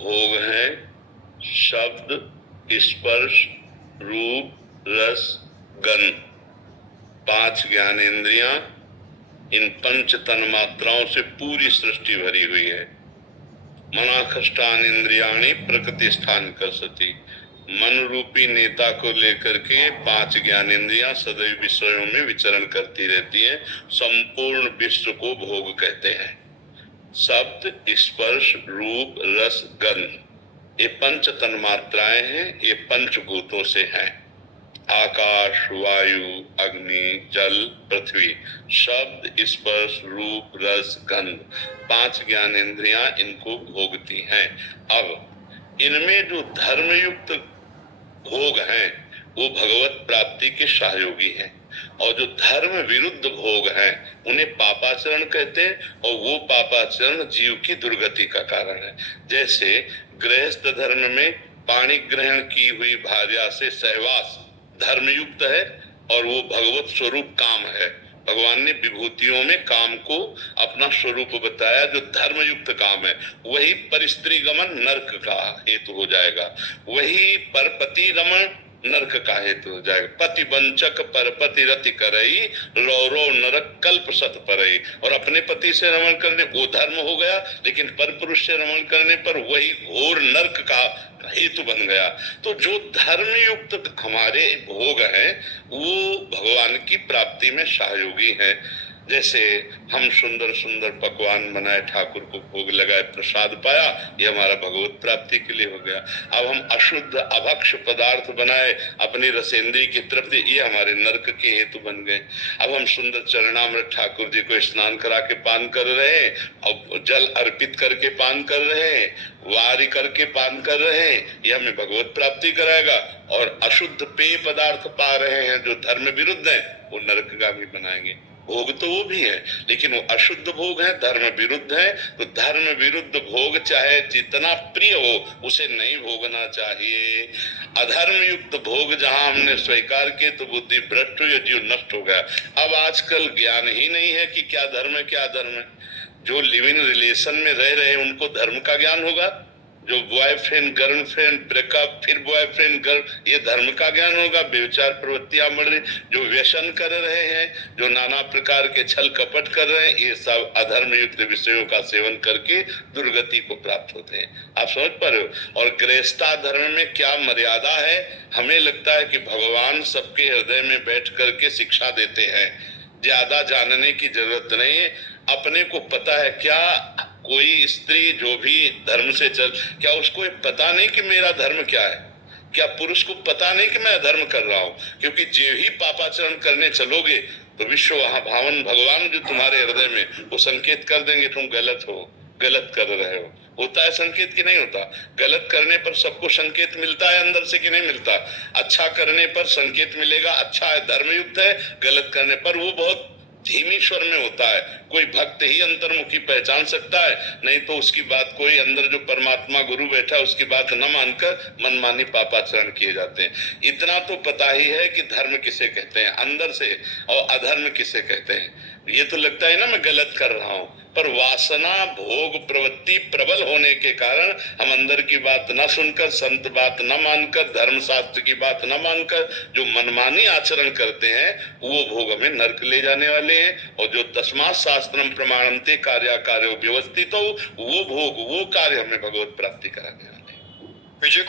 भोग हैं शब्द, स्पर्श, रूप, रस, गंध। 5 ज्ञानेंद्रियां, इन पंच तन मात्राओं से पूरी सृष्टि भरी हुई है। मनाखष्टान इंद्रियाणि प्रकृति स्थान कसति। मन रूपी नेता को लेकर के 5 ज्ञानेंद्रियां सदैव विषयों में विचरण करती रहती हैं। संपूर्ण विश्व को भोग कहते हैं। शब्द, स्पर्श, रूप, रस, गंध, ये पंच तन्मात्राएं हैं। ये पंचभूतों से हैं। आकाश, वायु, अग्नि, जल, पृथ्वी, शब्द, स्पर्श, रूप, रस, गंध, 5 ज्ञानेंद्रियां इनको भोगती हैं। अब इनमें जो धर्मयुक्त भोग हैं वो भगवत प्राप्ति के सहयोगी हैं, और जो धर्म विरुद्ध भोग हैं उन्हें पापाचरण कहते हैं, और वो पापाचरण जीव की दुर्गति का कारण है। जैसे गृहस्थ धर्म में पाणी ग्रहण की हुई भार्या से सहवास धर्मयुक्त है, और वो भगवत स्वरूप काम है। भगवान ने विभूतियों में काम को अपना स्वरूप बताया जो धर्मयुक्त काम है। वही परिस्त्री गमन नरक का हेतु हो जाएगा, वही परपति रमण नरक का हेतु हो जाएगा। पति वंचक परपति रति करई, रौरव नरक कल्प सत परई। और अपने पति से रमण करने वो धर्म हो गया, लेकिन पर पुरुष से रमण करने पर वही घोर नरक का हेतु बन गया। तो जो धर्मयुक्त हमारे भोग हैं वो भगवान की प्राप्ति में सहयोगी हैं। जैसे हम सुंदर सुंदर पकवान बनाए, ठाकुर को भोग लगाए, प्रसाद पाया, ये हमारा भगवत प्राप्ति के लिए हो गया। अब हम अशुद्ध अभक्ष पदार्थ बनाए अपनी रसेंद्री की तृप्ति, ये हमारे नरक के हेतु बन गए। अब हम सुंदर चरणामृत ठाकुर जी को स्नान करा के पान कर रहे हैं, और जल अर्पित करके पान कर रहे हैं, वारी करके पान कर रहे हैं, ये हमें भगवत प्राप्ति कराएगा। और अशुद्ध पेय पदार्थ पा रहे हैं जो धर्म विरुद्ध है, वो नरकगामी बनाएंगे। भोग तो वो भी है, लेकिन वो अशुद्ध भोग है, धर्म विरुद्ध है। तो धर्म विरुद्ध भोग चाहे जितना प्रिय हो उसे नहीं भोगना चाहिए। अधर्म युक्त भोग जहां हमने स्वीकार किए तो बुद्धि भ्रष्ट हुई, जीव नष्ट हो गया। अब आजकल ज्ञान ही नहीं है कि क्या धर्म है क्या अधर्म है। जो लिव इन रिलेशन में रह रहे हैं उनको धर्म का ज्ञान होगा, जो बॉयफ्रेंड गर्लफ्रेंड ब्रेकअप फिर बॉयफ्रेंड गर्ल, ये धर्म का ज्ञान होगा। व्यभिचार प्रवृत्तियां बढ़ रही, जो व्यसन कर रहे हैं, जो नाना प्रकार के छल कपट कर रहे हैं, ये सब अधर्म युक्त विषयों का सेवन करके दुर्गति को प्राप्त होते हैं। आप समझ पा रहे हो। और गृहस्था धर्म में क्या मर्यादा है, हमें लगता है कि भगवान सबके हृदय में बैठ करके शिक्षा देते हैं, ज्यादा जानने की जरूरत नहीं है। अपने को पता है क्या, कोई स्त्री जो भी धर्म से चल, क्या उसको पता नहीं कि मेरा धर्म क्या है? क्या पुरुष को पता नहीं कि मैं अधर्म कर रहा हूं? क्योंकि जो ही पापाचरण करने चलोगे तो विश्व भावन भगवान जो तुम्हारे हृदय में वो संकेत कर देंगे तुम गलत हो, गलत कर रहे हो। होता है संकेत कि नहीं होता? गलत करने पर सबको संकेत मिलता है अंदर से कि नहीं मिलता? अच्छा करने पर संकेत मिलेगा, अच्छा है, धर्मयुक्त है। गलत करने पर वो बहुत धीमी स्वर में होता है। कोई भक्त ही अंतर्मुखी पहचान सकता है, नहीं तो उसकी बात कोई अंदर जो परमात्मा गुरु बैठा उसकी बात न मानकर मनमानी पापाचरण किए जाते हैं। इतना तो पता ही है कि धर्म किसे कहते हैं अंदर से, और अधर्म किसे कहते हैं। ये तो लगता है ना मैं गलत कर रहा हूं, पर वासना भोग प्रवृत्ति प्रबल होने के कारण हम अंदर की बात न सुनकर, संत बात न मानकर, धर्मशास्त्र की बात न मानकर जो मनमानी आचरण करते हैं वो भोग हमें नरक ले जाने वाले हैं। और जो तस्मात् शास्त्रम प्रमाणन्ते कार्या कार्यो व्यवस्थितो, वो भोग वो कार्य हमें भगवत प्राप्ति कराने वाले हैं। विजय